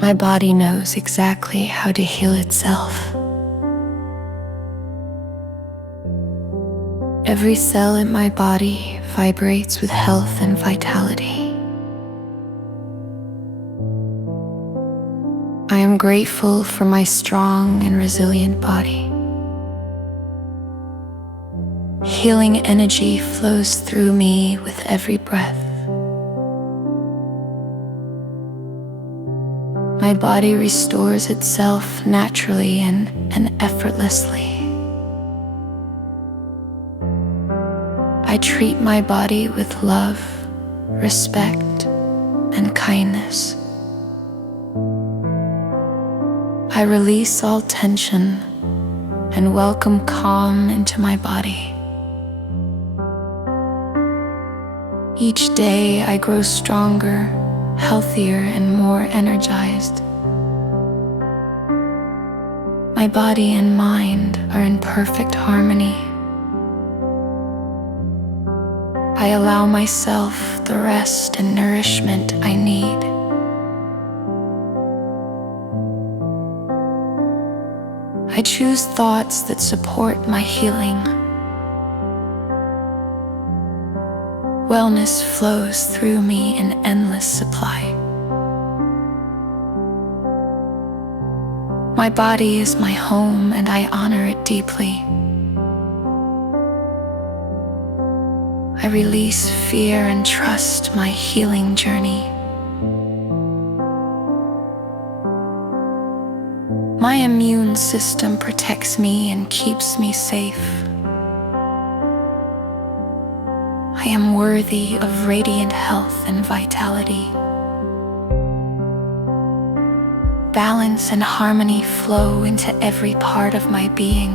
My body knows exactly how to heal itself. Every cell in my body vibrates with health and vitality. I am grateful for my strong and resilient body. Healing energy flows through me with every breath. My body restores itself naturally and effortlessly. I treat my body with love, respect, and kindness. I release all tension and welcome calm into my body. Each day I grow stronger, healthier, and more energized. My body and mind are in perfect harmony. I allow myself the rest and nourishment I need. I choose thoughts that support my healing. Wellness flows through me in endless supply. My body is my home and I honor it deeply. I release fear and trust my healing journey. My immune system protects me and keeps me safe. I am worthy of radiant health and vitality. Balance and harmony flow into every part of my being.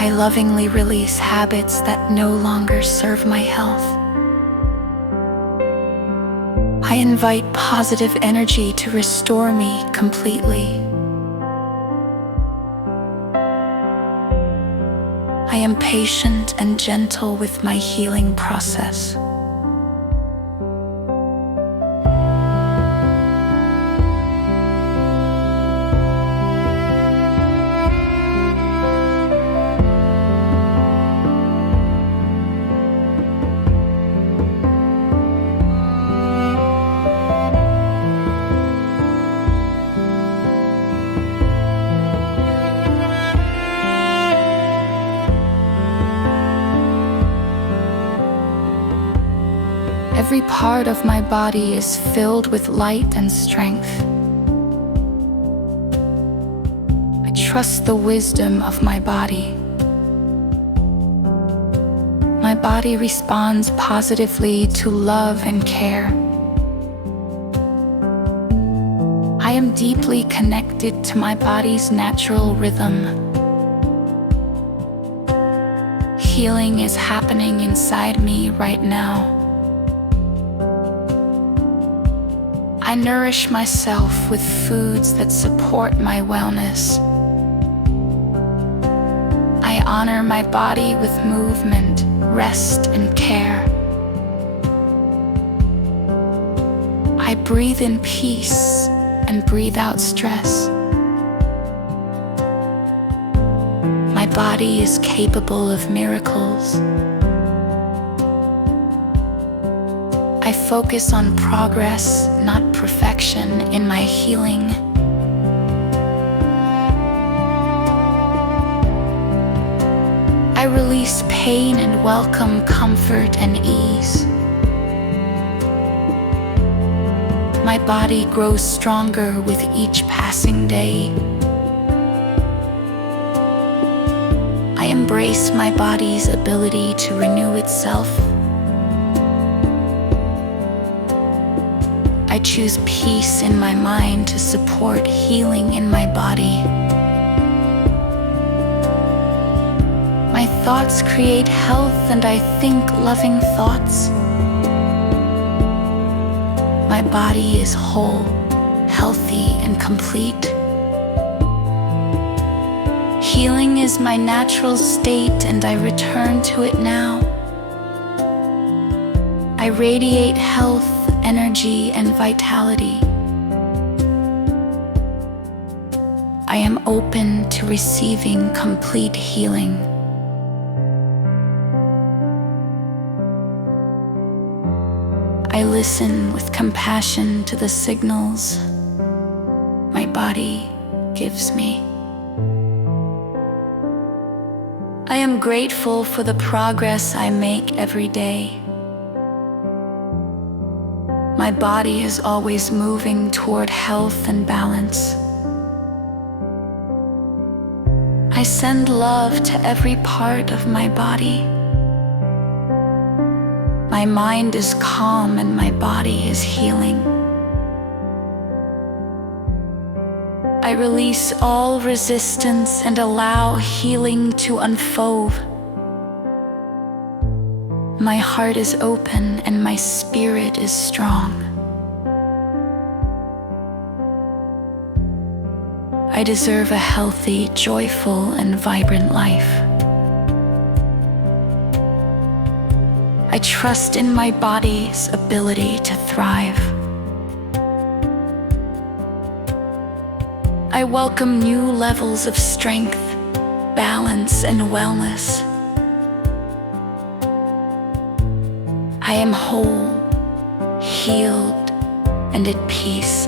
I lovingly release habits that no longer serve my health. I invite positive energy to restore me completely. I am patient and gentle with my healing process. Every part of my body is filled with light and strength. I trust the wisdom of my body. My body responds positively to love and care. I am deeply connected to my body's natural rhythm. Healing is happening inside me right now. I nourish myself with foods that support my wellness. I honor my body with movement, rest, and care. I breathe in peace and breathe out stress. My body is capable of miracles. I focus on progress, not perfection, in my healing. I release pain and welcome comfort and ease. My body grows stronger with each passing day. I embrace my body's ability to renew itself. I choose peace in my mind to support healing in my body. My thoughts create health and I think loving thoughts. My body is whole, healthy, and complete. Healing is my natural state and I return to it now. I radiate health, energy and vitality. I am open to receiving complete healing. I listen with compassion to the signals my body gives me. I am grateful for the progress I make every day. My body is always moving toward health and balance. I send love to every part of my body. My mind is calm and my body is healing. I release all resistance and allow healing to unfold. My heart is open and my spirit is strong. I deserve a healthy, joyful, and vibrant life. I trust in my body's ability to thrive. I welcome new levels of strength, balance, and wellness. I am whole, healed, and at peace.